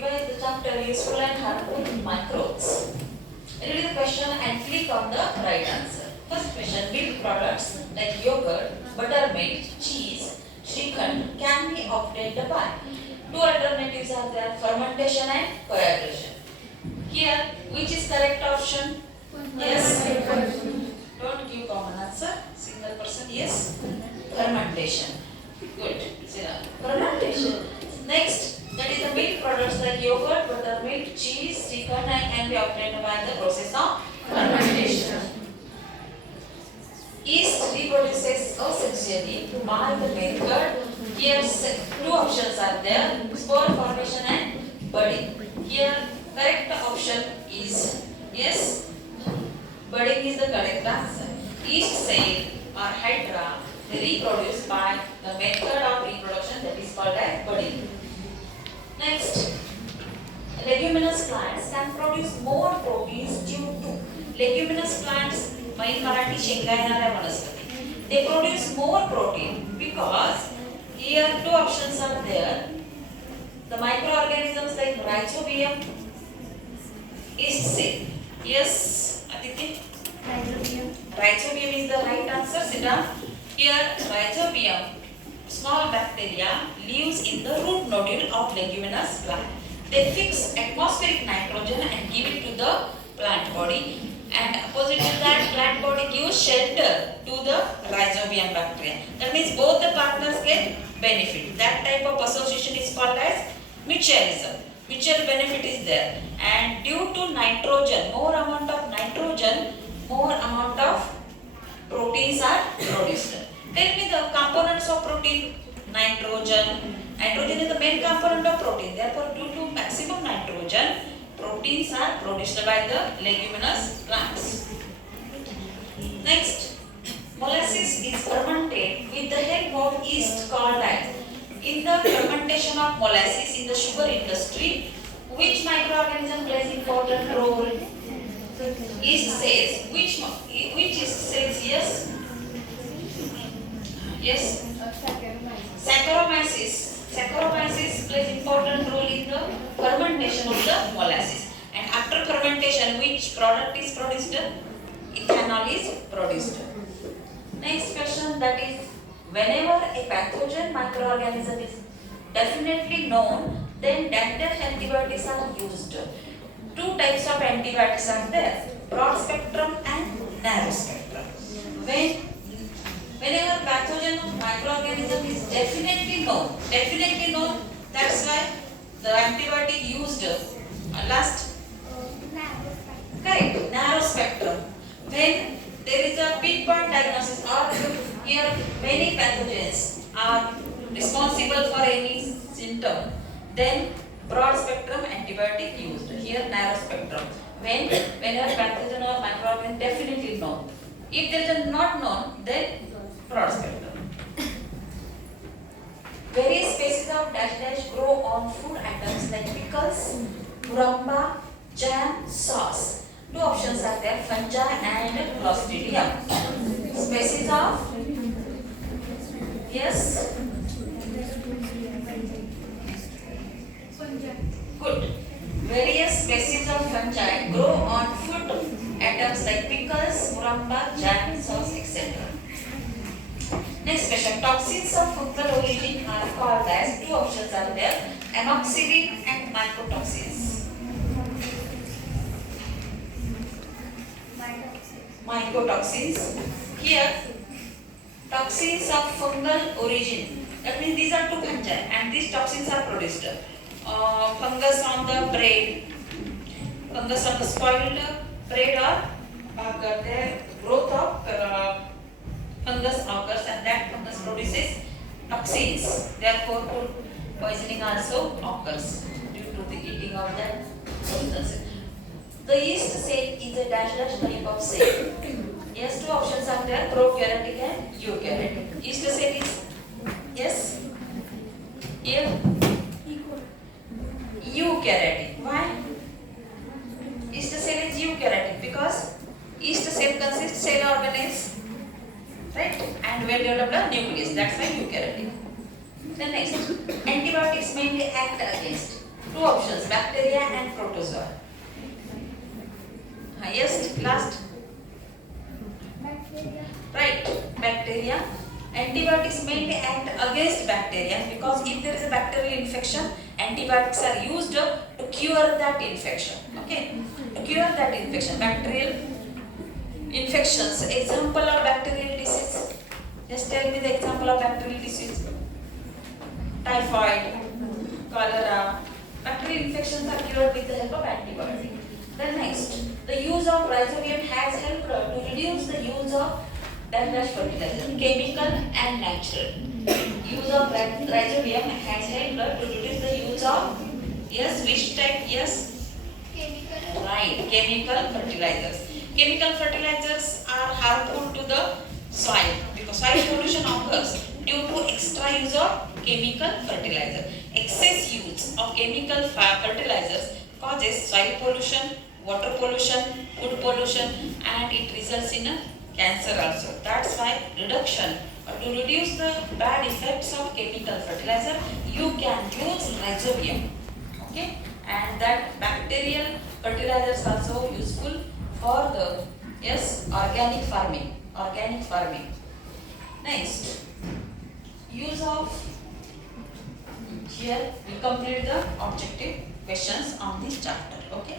divide the chapter useful and harmful microbes. Read the question and click on the right answer. First question, milk products like yogurt, buttermilk, cheese, Shrikhand can be obtained by. Two alternatives are there, fermentation and coagulation. Here, which is correct option? Yes. Don't give common answer. Single person, yes. Fermentation. Good. Fermentation. Next, that is the milk products like yogurt, buttermilk, cheese, Shrikhand can be obtained by the process of fermentation. Yeast reproduces essentially by the method. Here two options are there, spore formation and budding. Here correct option is yes, budding is the correct answer. Yeast cell or hydra reproduce by the method of reproduction that is called as budding. Next, leguminous plants can produce more proteins due to leguminous plants in Marathi शेंगा येणाऱ्या वनस्पती. They produce more protein because here two options are there. The microorganisms like rhizobium, yeast cell. Yes, Aditi? Rhizobium is the right answer. Sit down. Here, rhizobium, small bacteria, lives in the root nodule of leguminous plant. They fix atmospheric nitrogen and give it to the plant body. And opposite to that, plant body gives shelter to the rhizobium bacteria. That means both the partners get benefit. That type of association is called as mutualism. Mutual benefit is there. And due to nitrogen, more amount of nitrogen, more amount of proteins are produced. Tell me the components of protein. Nitrogen. Nitrogen is the main component of protein. Therefore, due to maximum nitrogen, proteins are produced by the leguminous plants. Next, molasses is fermented with the help of yeast called as. In the fermentation of molasses in the sugar industry, which microorganism plays important role? Yeast cells. Which yeast cells? Yes. Yes. Saccharomyces. Saccharomyces plays important role in the fermentation of the molasses. And after fermentation, which product is produced? Ethanol is produced. Next question, that is, whenever a pathogen microorganism is definitely known, then dash antibiotics are used. Two types of antibiotics are there, broad spectrum and narrow spectrum. Whenever pathogen of microorganism is definitely known, that's why the antibiotic used last. Correct, narrow spectrum. When there is a pinpoint diagnosis or here many pathogens are responsible for any symptom, then broad spectrum antibiotic used. Here narrow spectrum. Whenever pathogen or microorganism definitely known. If there is a not known, then broad spectrum. Various species of dash grow on food items like pickles, muramba, jam, sauce. Two options are there, fungi and clostridium. Species of, yes? Good. Various species of fungi grow on food items like pickles, muramba, jam, sauce, etc. Next question, toxins of fungal origin are called as, two options are there, amoxicillin and mycotoxins. Mycotoxins. Here, toxins of fungal origin. That means these are two fungi and these toxins are produced. Fungus on the bread, fungus on the spoiled bread or their growth of fungus occurs and that fungus produces toxins. Therefore, food poisoning also occurs due to the eating of that substance. The yeast cell is a dash type of cell. Yes, two options are there, prokaryotic and eukaryotic. Yeast cell is, yes? Here? Eukaryotic. Why? Yeast cell is eukaryotic because yeast cell consists cell organelles, right? And well developed nucleus. That's why eukaryotic. Then next, antibiotics mainly act against. Two options, bacteria and protozoa. Highest, last. Bacteria. Right, bacteria. Antibiotics mainly act against bacteria because if there is a bacterial infection, antibiotics are used to cure that infection. Okay, to cure that infection, bacterial infections. Example of bacterial disease. Just tell me the example of bacterial disease. Typhoid, cholera. Bacterial infections are cured with the help of antibiotic. Then next, the use of rhizobium has helped to reduce the use of dash fertilizer, chemical and natural. Use of rhizobium has helped to reduce the use of, yes, which type? Yes, Chemical. right, chemical fertilizers. Chemical fertilizers are harmful to the soil because soil pollution occurs due to extra use of chemical fertilizer. Excess use of chemical fertilizers causes soil pollution, water pollution, food pollution, and it results in a cancer also. That's why reduction or to reduce the bad effects of chemical fertilizer, you can use rhizobium. Okay, and that bacterial fertilizers also useful for the, yes, organic farming. Organic farming. Next, use of, here we complete the objective questions on this chapter. Okay.